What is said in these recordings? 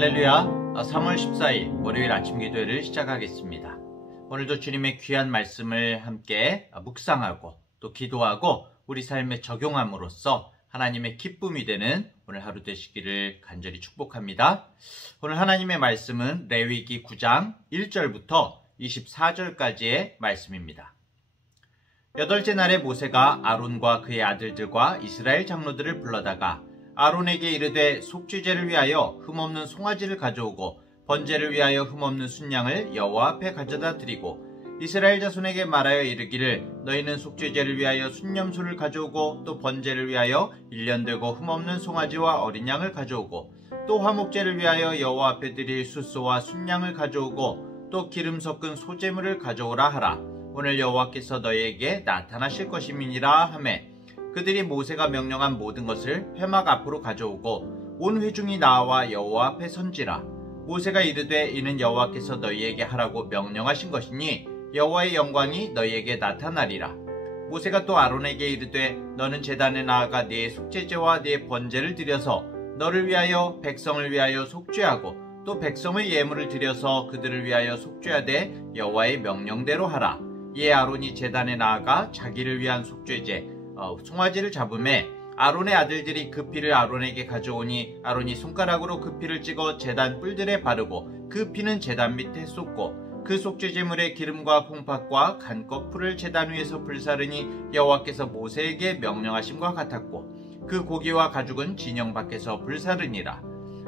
할렐루야. 3월 14일 월요일 아침 기도회를 시작하겠습니다. 오늘도 주님의 귀한 말씀을 함께 묵상하고 또 기도하고 우리 삶에 적용함으로써 하나님의 기쁨이 되는 오늘 하루 되시기를 간절히 축복합니다. 오늘 하나님의 말씀은 레위기 9장 1절부터 24절까지의 말씀입니다. 여덟째 날에 모세가 아론과 그의 아들들과 이스라엘 장로들을 불러다가 아론에게 이르되 속죄제를 위하여 흠없는 송아지를 가져오고 번제를 위하여 흠없는 순양을 여호와 앞에 가져다 드리고 이스라엘 자손에게 말하여 이르기를 너희는 속죄제를 위하여 순념소를 가져오고 또 번제를 위하여 1년 되고 흠없는 송아지와 어린 양을 가져오고 또 화목제를 위하여 여호와 앞에 드릴 숫소와 순양을 가져오고 또 기름 섞은 소제물을 가져오라 하라. 오늘 여호와께서 너희에게 나타나실 것임이니라 하매 그들이 모세가 명령한 모든 것을 회막 앞으로 가져오고 온 회중이 나와 여호와 앞에 선지라. 모세가 이르되 이는 여호와께서 너희에게 하라고 명령하신 것이니 여호와의 영광이 너희에게 나타나리라. 모세가 또 아론에게 이르되 너는 제단에 나아가 네 속죄제와 네 번제를 드려서 너를 위하여 백성을 위하여 속죄하고 또 백성의 예물을 드려서 그들을 위하여 속죄하되 여호와의 명령대로 하라. 이에 아론이 제단에 나아가 자기를 위한 속죄제 송아지를 잡음에 아론의 아들들이 그 피를 아론에게 가져오니 아론이 손가락으로 그 피를 찍어 제단 뿔들에 바르고 그 피는 제단 밑에 쏟고 그 속죄제물에 기름과 콩팥과 간꺼풀을 제단 위에서 불사르니 여호와께서 모세에게 명령하심과 같았고 그 고기와 가죽은 진영 밖에서 불사르니라.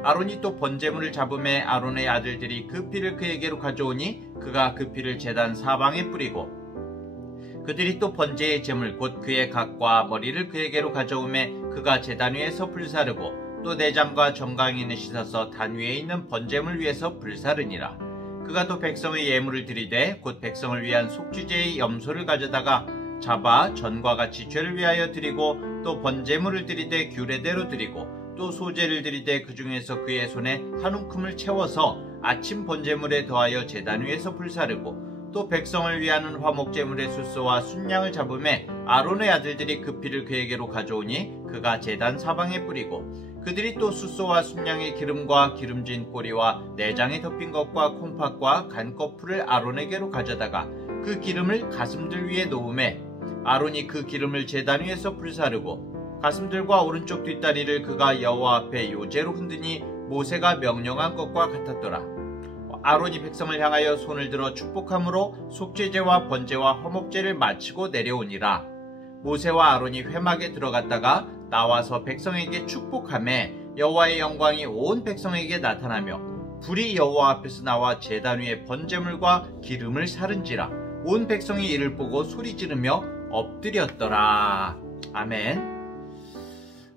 아론이 또 번제물을 잡음에 아론의 아들들이 그 피를 그에게로 가져오니 그가 그 피를 제단 사방에 뿌리고 그들이 또 번제의 제물 곧 그의 각과 머리를 그에게로 가져오매 그가 제단 위에서 불사르고 또 내장과 정강이는 씻어서 단 위에 있는 번제물 위에서 불사르니라. 그가 또 백성의 예물을 드리되 곧 백성을 위한 속죄제의 염소를 가져다가 잡아 전과 같이 죄를 위하여 드리고 또 번제물을 드리되 규례대로 드리고 또 소제를 드리되 그 중에서 그의 손에 한 움큼을 채워서 아침 번제물에 더하여 제단 위에서 불사르고 또 백성을 위하는 화목제물의 숫소와 순양을 잡음에 아론의 아들들이 그 피를 그에게로 가져오니 그가 제단 사방에 뿌리고 그들이 또 숫소와 순양의 기름과 기름진 꼬리와 내장에 덮인 것과 콩팥과 간꺼풀을 아론에게로 가져다가 그 기름을 가슴들 위에 놓음에 아론이 그 기름을 제단 위에서 불사르고 가슴들과 오른쪽 뒷다리를 그가 여호와 앞에 요제로 흔드니 모세가 명령한 것과 같았더라. 아론이 백성을 향하여 손을 들어 축복함으로 속죄제와 번제와 화목제를 마치고 내려오니라. 모세와 아론이 회막에 들어갔다가 나와서 백성에게 축복하매 여호와의 영광이 온 백성에게 나타나며 불이 여호와 앞에서 나와 제단 위에 번제물과 기름을 사른지라. 온 백성이 이를 보고 소리 지르며 엎드렸더라. 아멘.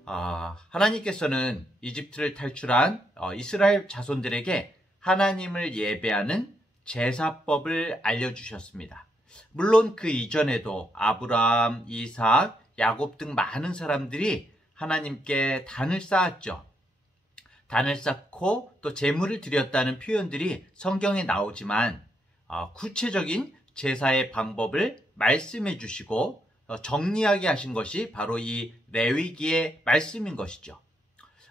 하나님께서는 이집트를 탈출한 이스라엘 자손들에게 하나님을 예배하는 제사법을 알려주셨습니다. 물론 그 이전에도 아브라함, 이삭, 야곱 등 많은 사람들이 하나님께 단을 쌓았죠. 단을 쌓고 또 제물을 드렸다는 표현들이 성경에 나오지만 구체적인 제사의 방법을 말씀해 주시고 정리하게 하신 것이 바로 이 레위기의 말씀인 것이죠.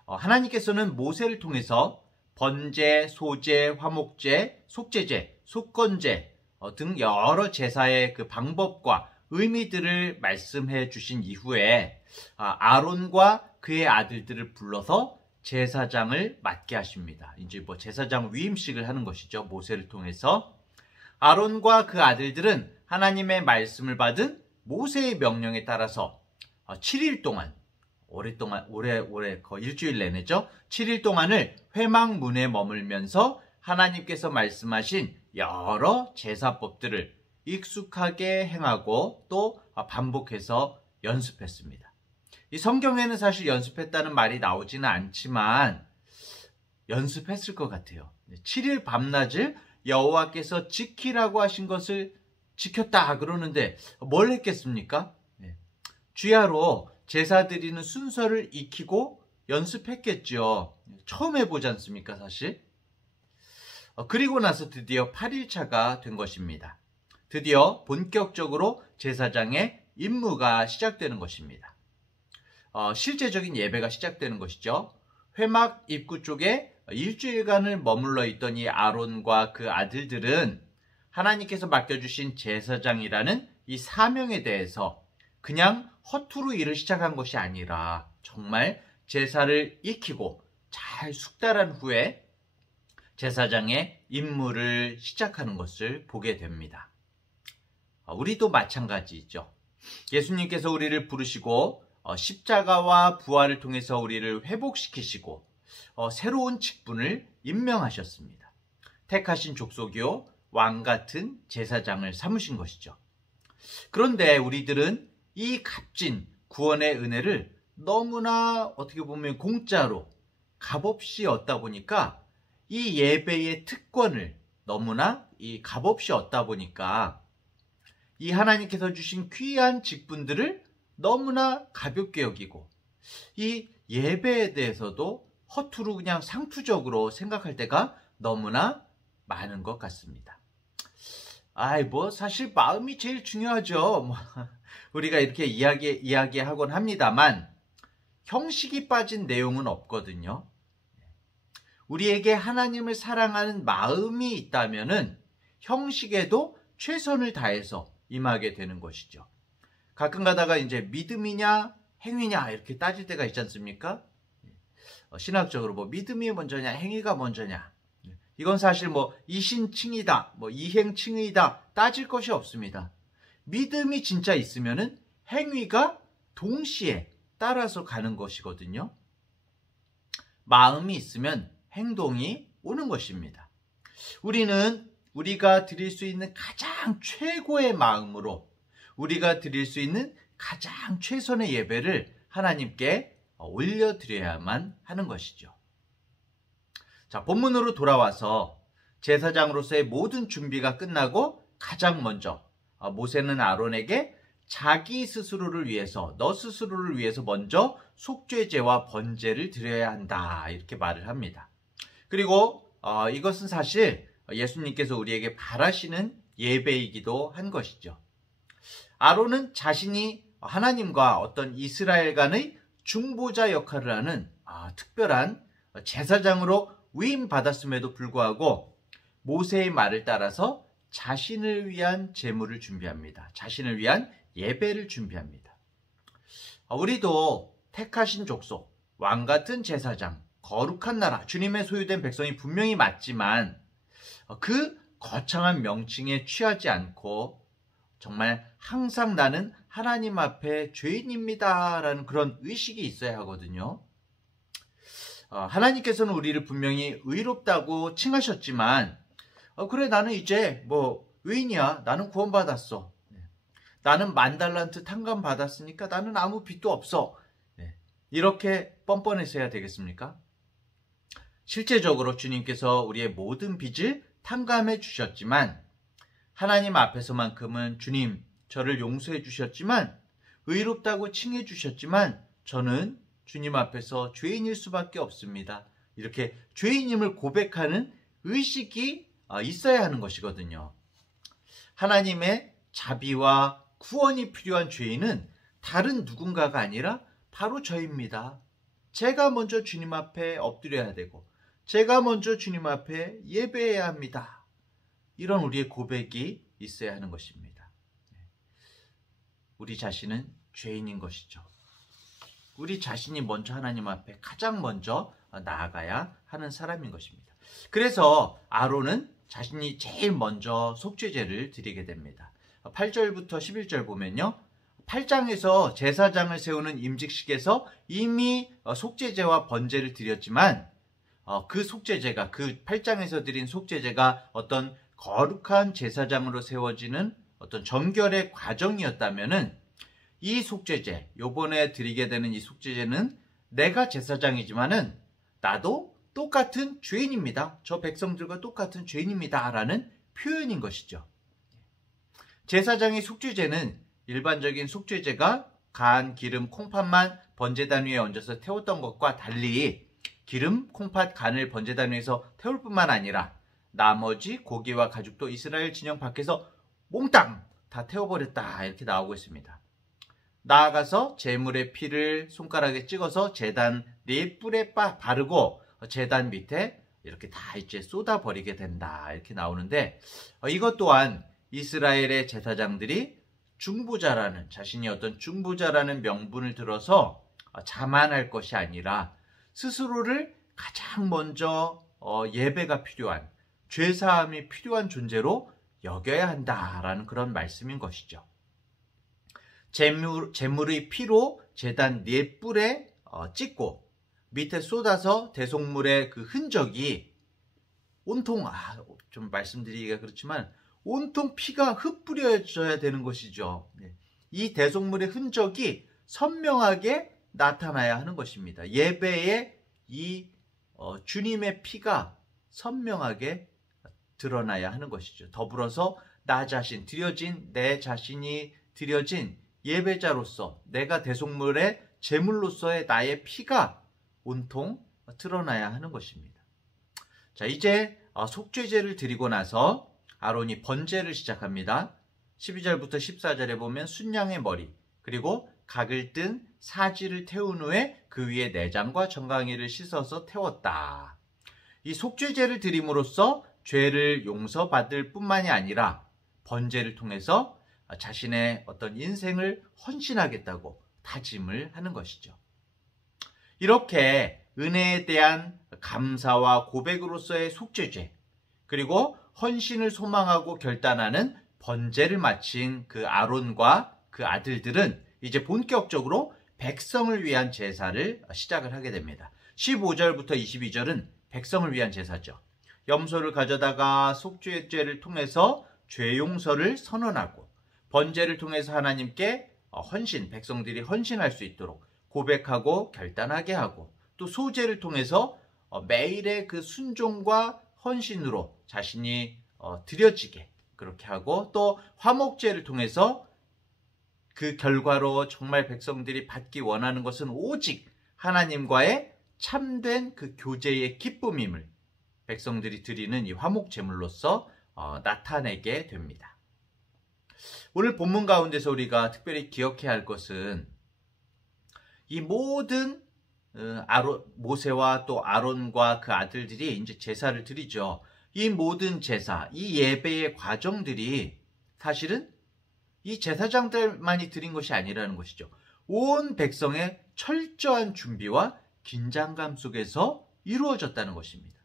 하나님께서는 모세를 통해서 번제, 소제, 화목제, 속죄제, 속건제 등 여러 제사의 그 방법과 의미들을 말씀해 주신 이후에 아론과 그의 아들들을 불러서 제사장을 맡게 하십니다. 이제 제사장 위임식을 하는 것이죠. 모세를 통해서. 아론과 그 아들들은 하나님의 말씀을 받은 모세의 명령에 따라서 7일 동안 오랫동안 거의 일주일 내내죠. 7일 동안을 회막 문에 머물면서 하나님께서 말씀하신 여러 제사법들을 익숙하게 행하고 또 반복해서 연습했습니다. 이 성경에는 사실 연습했다는 말이 나오지는 않지만 연습했을 것 같아요. 7일 밤낮을 여호와께서 지키라고 하신 것을 지켰다 그러는데 뭘 했겠습니까? 주야로 제사 드리는 순서를 익히고 연습했겠죠. 처음 해보지 않습니까, 사실? 그리고 나서 드디어 8일차가 된 것입니다. 드디어 본격적으로 제사장의 임무가 시작되는 것입니다. 실제적인 예배가 시작되는 것이죠. 회막 입구 쪽에 일주일간을 머물러 있던 이 아론과 그 아들들은 하나님께서 맡겨주신 제사장이라는 이 사명에 대해서 그냥 허투루 일을 시작한 것이 아니라 정말 제사를 익히고 잘 숙달한 후에 제사장의 임무를 시작하는 것을 보게 됩니다. 우리도 마찬가지죠. 예수님께서 우리를 부르시고 십자가와 부활을 통해서 우리를 회복시키시고 새로운 직분을 임명하셨습니다. 택하신 족속이요 왕 같은 제사장을 삼으신 것이죠. 그런데 우리들은 이 값진 구원의 은혜를 너무나 어떻게 보면 공짜로 값없이 얻다 보니까 이 예배의 특권을 너무나 이 값없이 얻다 보니까 이 하나님께서 주신 귀한 직분들을 너무나 가볍게 여기고 이 예배에 대해서도 허투루 그냥 상투적으로 생각할 때가 너무나 많은 것 같습니다. 사실 마음이 제일 중요하죠. 우리가 이렇게 이야기하곤 합니다만 형식이 빠진 내용은 없거든요. 우리에게 하나님을 사랑하는 마음이 있다면은 형식에도 최선을 다해서 임하게 되는 것이죠. 가끔 가다가 이제 믿음이냐 행위냐 이렇게 따질 때가 있지 않습니까? 신학적으로 믿음이 먼저냐 행위가 먼저냐, 이건 사실 이신칭이다 이행칭의다 따질 것이 없습니다. 믿음이 진짜 있으면은 행위가 동시에 따라서 가는 것이거든요. 마음이 있으면 행동이 오는 것입니다. 우리가 드릴 수 있는 가장 최고의 마음으로 우리가 드릴 수 있는 가장 최선의 예배를 하나님께 올려드려야만 하는 것이죠. 자, 본문으로 돌아와서 제사장으로서의 모든 준비가 끝나고 가장 먼저 모세는 아론에게 자기 스스로를 위해서 너 스스로를 위해서 먼저 속죄제와 번제를 드려야 한다 이렇게 말을 합니다. 그리고 이것은 사실 예수님께서 우리에게 바라시는 예배이기도 한 것이죠. 아론은 자신이 하나님과 어떤 이스라엘간의 중보자 역할을 하는 특별한 제사장으로 위임받았음에도 불구하고 모세의 말을 따라서 자신을 위한 제물을 준비합니다. 자신을 위한 예배를 준비합니다. 우리도 택하신 족속, 왕같은 제사장, 거룩한 나라, 주님의 소유된 백성이 분명히 맞지만 그 거창한 명칭에 취하지 않고 정말 항상 나는 하나님 앞에 죄인입니다 라는 그런 의식이 있어야 하거든요. 하나님께서는 우리를 분명히 의롭다고 칭하셨지만 그래 나는 이제 의인이야, 나는 구원받았어, 나는 10,000달란트 탕감 받았으니까 나는 아무 빚도 없어, 이렇게 뻔뻔해서 해야 되겠습니까? 실제적으로 주님께서 우리의 모든 빚을 탕감해 주셨지만 하나님 앞에서만큼은 주님 저를 용서해 주셨지만 의롭다고 칭해 주셨지만 저는 주님 앞에서 죄인일 수밖에 없습니다. 이렇게 죄인임을 고백하는 의식이 있어야 하는 것이거든요. 하나님의 자비와 구원이 필요한 죄인은 다른 누군가가 아니라 바로 저입니다. 제가 먼저 주님 앞에 엎드려야 되고 제가 먼저 주님 앞에 예배해야 합니다. 이런 우리의 고백이 있어야 하는 것입니다. 우리 자신은 죄인인 것이죠. 우리 자신이 먼저 하나님 앞에 가장 먼저 나아가야 하는 사람인 것입니다. 그래서 아론은 자신이 제일 먼저 속죄제를 드리게 됩니다. 8절부터 11절 보면요. 8장에서 제사장을 세우는 임직식에서 이미 속죄제와 번제를 드렸지만 그 속죄제가, 그 8장에서 드린 속죄제가 어떤 거룩한 제사장으로 세워지는 어떤 정결의 과정이었다면은 이 속죄제, 요번에 드리게 되는 이 속죄제는 내가 제사장이지만은 나도 똑같은 죄인입니다. 저 백성들과 똑같은 죄인입니다. 라는 표현인 것이죠. 제사장의 속죄제는 일반적인 속죄제가 간, 기름, 콩팥만 번제단 위에 얹어서 태웠던 것과 달리 기름, 콩팥, 간을 번제단 위에서 태울 뿐만 아니라 나머지 고기와 가죽도 이스라엘 진영 밖에서 몽땅 다 태워버렸다 이렇게 나오고 있습니다. 나아가서 제물의 피를 손가락에 찍어서 제단 4뿔에 바르고 제단 밑에 이렇게 다 이제 쏟아버리게 된다 이렇게 나오는데, 이것 또한 이스라엘의 제사장들이 중보자라는, 자신이 어떤 중보자라는 명분을 들어서 자만할 것이 아니라 스스로를 가장 먼저 예배가 필요한, 죄사함이 필요한 존재로 여겨야 한다라는 그런 말씀인 것이죠. 제물의 피로 제단 4뿔에 찍고 밑에 쏟아서 대속물의 그 흔적이 온통, 좀 말씀드리기가 그렇지만 온통 피가 흩뿌려져야 되는 것이죠. 이 대속물의 흔적이 선명하게 나타나야 하는 것입니다. 예배에 이 주님의 피가 선명하게 드러나야 하는 것이죠. 더불어서 나 자신, 내 자신이 드려진 예배자로서, 내가 대속물의 제물로서의 나의 피가 온통 드러나야 하는 것입니다. 자, 이제 속죄제를 드리고 나서 아론이 번제를 시작합니다. 12절부터 14절에 보면 순양의 머리, 그리고 각을 뜬 사지를 태운 후에 그 위에 내장과 정강이를 씻어서 태웠다. 이 속죄제를 드림으로써 죄를 용서받을 뿐만이 아니라 번제를 통해서 자신의 어떤 인생을 헌신하겠다고 다짐을 하는 것이죠. 이렇게 은혜에 대한 감사와 고백으로서의 속죄죄, 그리고 헌신을 소망하고 결단하는 번제를 마친 그 아론과 그 아들들은 이제 본격적으로 백성을 위한 제사를 시작을 하게 됩니다. 15절부터 22절은 백성을 위한 제사죠. 염소를 가져다가 속죄죄를 통해서 죄 용서를 선언하고, 번제를 통해서 하나님께 백성들이 헌신할 수 있도록 고백하고 결단하게 하고, 또 소제를 통해서 매일의 그 순종과 헌신으로 자신이 드려지게 그렇게 하고, 또 화목제를 통해서 그 결과로 정말 백성들이 받기 원하는 것은 오직 하나님과의 참된 그 교제의 기쁨임을 백성들이 드리는 이 화목제물로서 나타내게 됩니다. 오늘 본문 가운데서 우리가 특별히 기억해야 할 것은 이 모든 모세와 또 아론과 그 아들들이 이제 제사를 드리죠. 이 모든 제사, 이 예배의 과정들이 사실은 이 제사장들만이 드린 것이 아니라는 것이죠. 온 백성의 철저한 준비와 긴장감 속에서 이루어졌다는 것입니다.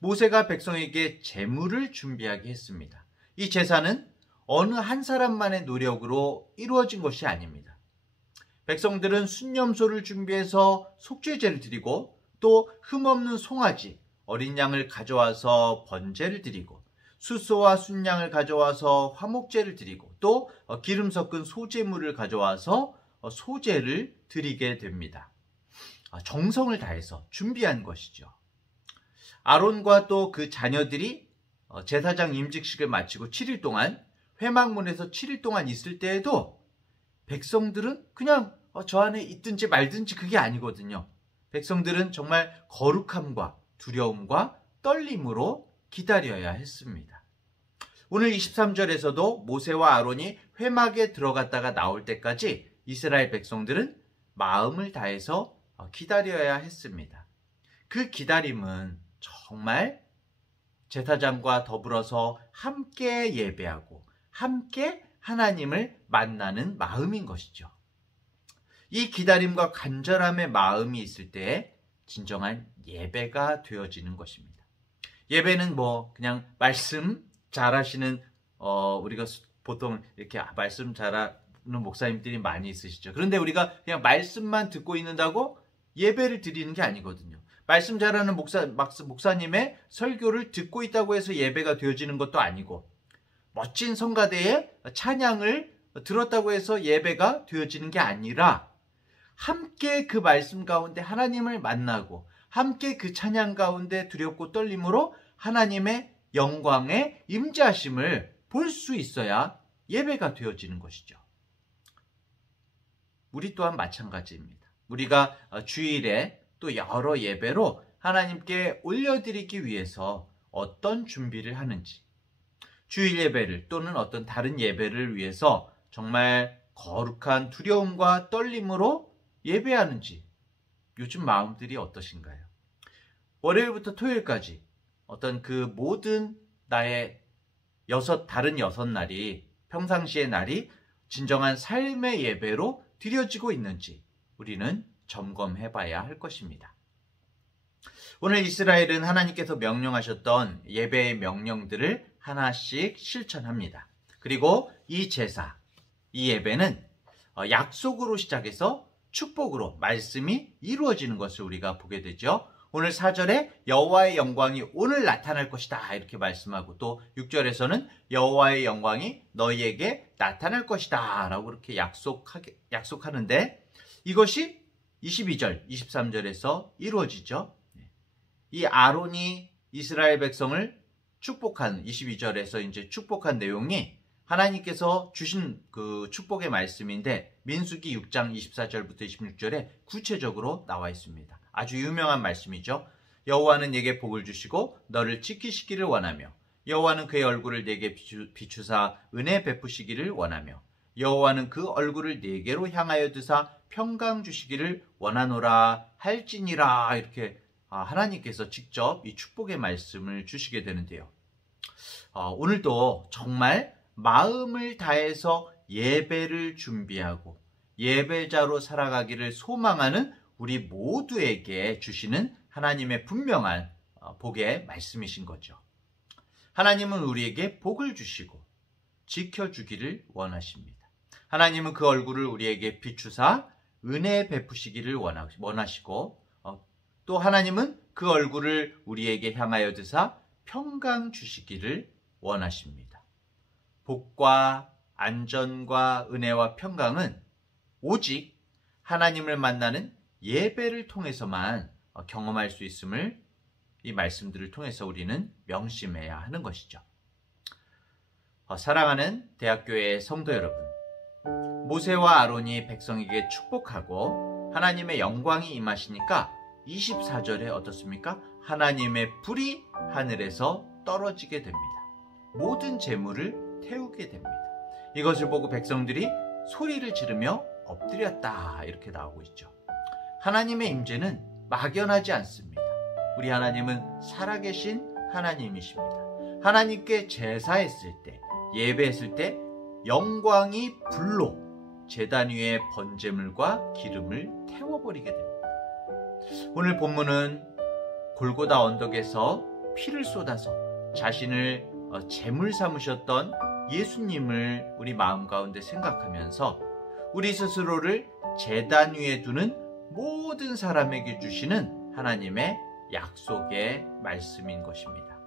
모세가 백성에게 제물을 준비하게 했습니다. 이 제사는 어느 한 사람만의 노력으로 이루어진 것이 아닙니다. 백성들은 순염소를 준비해서 속죄제를 드리고, 또 흠없는 송아지, 어린 양을 가져와서 번제를 드리고, 숫소와 순양을 가져와서 화목제를 드리고, 또 기름 섞은 소제물을 가져와서 소제를 드리게 됩니다. 정성을 다해서 준비한 것이죠. 아론과 또 그 자녀들이 제사장 임직식을 마치고 7일 동안 회막문에서 7일 동안 있을 때에도 백성들은 그냥 저 안에 있든지 말든지 그게 아니거든요. 백성들은 정말 거룩함과 두려움과 떨림으로 기다려야 했습니다. 오늘 23절에서도 모세와 아론이 회막에 들어갔다가 나올 때까지 이스라엘 백성들은 마음을 다해서 기다려야 했습니다. 그 기다림은 정말 제사장과 더불어서 함께 예배하고 함께 하나님을 만나는 마음인 것이죠. 이 기다림과 간절함의 마음이 있을 때 진정한 예배가 되어지는 것입니다. 예배는 그냥 말씀 잘하시는 우리가 보통 이렇게 말씀 잘하는 목사님들이 많이 있으시죠. 그런데 우리가 그냥 말씀만 듣고 있는다고 예배를 드리는 게 아니거든요. 말씀 잘하는 목사님의 설교를 듣고 있다고 해서 예배가 되어지는 것도 아니고, 멋진 성가대의 찬양을 들었다고 해서 예배가 되어지는 게 아니라, 함께 그 말씀 가운데 하나님을 만나고 함께 그 찬양 가운데 두렵고 떨림으로 하나님의 영광의 임재하심을 볼 수 있어야 예배가 되어지는 것이죠. 우리 또한 마찬가지입니다. 우리가 주일에 또 여러 예배로 하나님께 올려드리기 위해서 어떤 준비를 하는지, 주일 예배를 또는 어떤 다른 예배를 위해서 정말 거룩한 두려움과 떨림으로 예배하는지, 요즘 마음들이 어떠신가요? 월요일부터 토요일까지 어떤 그 모든 나의 다른 6날이 평상시의 날이 진정한 삶의 예배로 드려지고 있는지 우리는 점검해 봐야 할 것입니다. 오늘 이스라엘은 하나님께서 명령하셨던 예배의 명령들을 하나씩 실천합니다. 그리고 이 제사, 이 예배는 약속으로 시작해서 축복으로 말씀이 이루어지는 것을 우리가 보게 되죠. 오늘 4절에 여호와의 영광이 오늘 나타날 것이다 이렇게 말씀하고, 또 6절에서는 여호와의 영광이 너희에게 나타날 것이다 라고 그렇게 약속하는데, 이것이 22절, 23절에서 이루어지죠. 이 아론이 이스라엘 백성을 축복한 22절에서 이제 축복한 내용이 하나님께서 주신 그 축복의 말씀인데, 민수기 6장 24절부터 26절에 구체적으로 나와 있습니다. 아주 유명한 말씀이죠. 여호와는 네게 복을 주시고 너를 지키시기를 원하며, 여호와는 그의 얼굴을 네게 비추사 은혜 베푸시기를 원하며, 여호와는 그 얼굴을 네게로 향하여 드사 평강 주시기를 원하노라 할지니라. 이렇게 하나님께서 직접 이 축복의 말씀을 주시게 되는데요. 오늘도 정말 마음을 다해서 예배를 준비하고 예배자로 살아가기를 소망하는 우리 모두에게 주시는 하나님의 분명한 복의 말씀이신 거죠. 하나님은 우리에게 복을 주시고 지켜주기를 원하십니다. 하나님은 그 얼굴을 우리에게 비추사 은혜 베푸시기를 원하시고, 또 하나님은 그 얼굴을 우리에게 향하여 드사 평강 주시기를 원하십니다. 복과 안전과 은혜와 평강은 오직 하나님을 만나는 예배를 통해서만 경험할 수 있음을 이 말씀들을 통해서 우리는 명심해야 하는 것이죠. 사랑하는 대학교의 성도 여러분, 모세와 아론이 백성에게 축복하고 하나님의 영광이 임하시니까 24절에 어떻습니까? 하나님의 불이 하늘에서 떨어지게 됩니다. 모든 재물을 태우게 됩니다. 이것을 보고 백성들이 소리를 지르며 엎드렸다 이렇게 나오고 있죠. 하나님의 임재는 막연하지 않습니다. 우리 하나님은 살아계신 하나님이십니다. 하나님께 제사했을 때, 예배했을 때 영광이 불로 제단 위에 번제물과 기름을 태워버리게 됩니다. 오늘 본문은 골고다 언덕에서 피를 쏟아서 자신을 제물 삼으셨던 예수님을 우리 마음 가운데 생각하면서 우리 스스로를 제단 위에 두는 모든 사람에게 주시는 하나님의 약속의 말씀인 것입니다.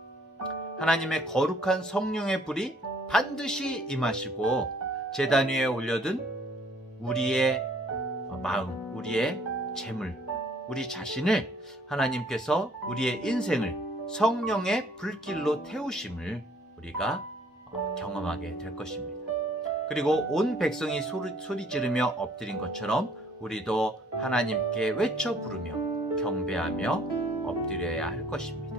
하나님의 거룩한 성령의 불이 반드시 임하시고 제단 위에 올려둔 우리의 마음, 우리의 재물, 우리 자신을 하나님께서 우리의 인생을 성령의 불길로 태우심을 우리가 경험하게 될 것입니다. 그리고 온 백성이 소리 지르며 엎드린 것처럼 우리도 하나님께 외쳐 부르며 경배하며 엎드려야 할 것입니다.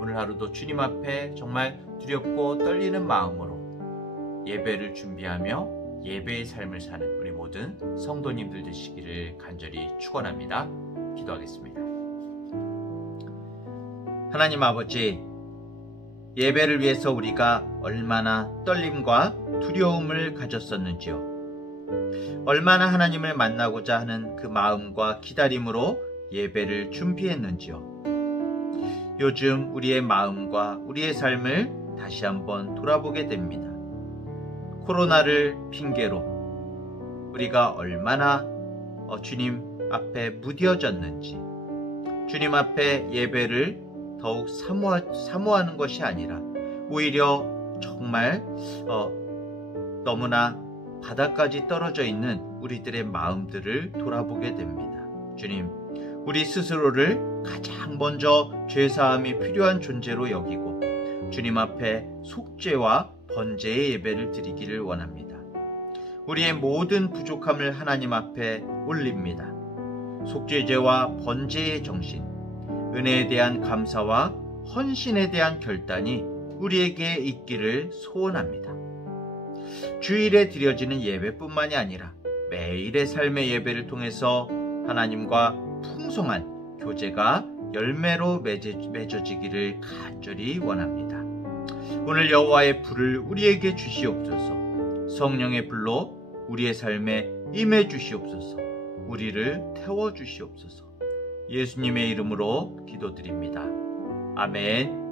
오늘 하루도 주님 앞에 정말 두렵고 떨리는 마음으로 예배를 준비하며 예배의 삶을 사는 우리 모든 성도님들 되시기를 간절히 축원합니다. 기도하겠습니다. 하나님 아버지, 예배를 위해서 우리가 얼마나 떨림과 두려움을 가졌었는지요. 얼마나 하나님을 만나고자 하는 그 마음과 기다림으로 예배를 준비했는지요. 요즘 우리의 마음과 우리의 삶을 다시 한번 돌아보게 됩니다. 코로나를 핑계로 우리가 얼마나 주님 앞에 무뎌졌는지, 주님 앞에 예배를 더욱 사모하는 것이 아니라 오히려 정말 너무나 바닥까지 떨어져 있는 우리들의 마음들을 돌아보게 됩니다. 주님, 우리 스스로를 가장 먼저 죄사함이 필요한 존재로 여기고 주님 앞에 속죄와 번제의 예배를 드리기를 원합니다. 우리의 모든 부족함을 하나님 앞에 올립니다. 속죄제와 번제의 정신, 은혜에 대한 감사와 헌신에 대한 결단이 우리에게 있기를 소원합니다. 주일에 드려지는 예배뿐만이 아니라 매일의 삶의 예배를 통해서 하나님과 풍성한 교제가 열매로 맺어지기를 간절히 원합니다. 오늘 여호와의 불을 우리에게 주시옵소서. 성령의 불로 우리의 삶에 임해 주시옵소서. 우리를 태워 주시옵소서. 예수님의 이름으로 기도드립니다. 아멘.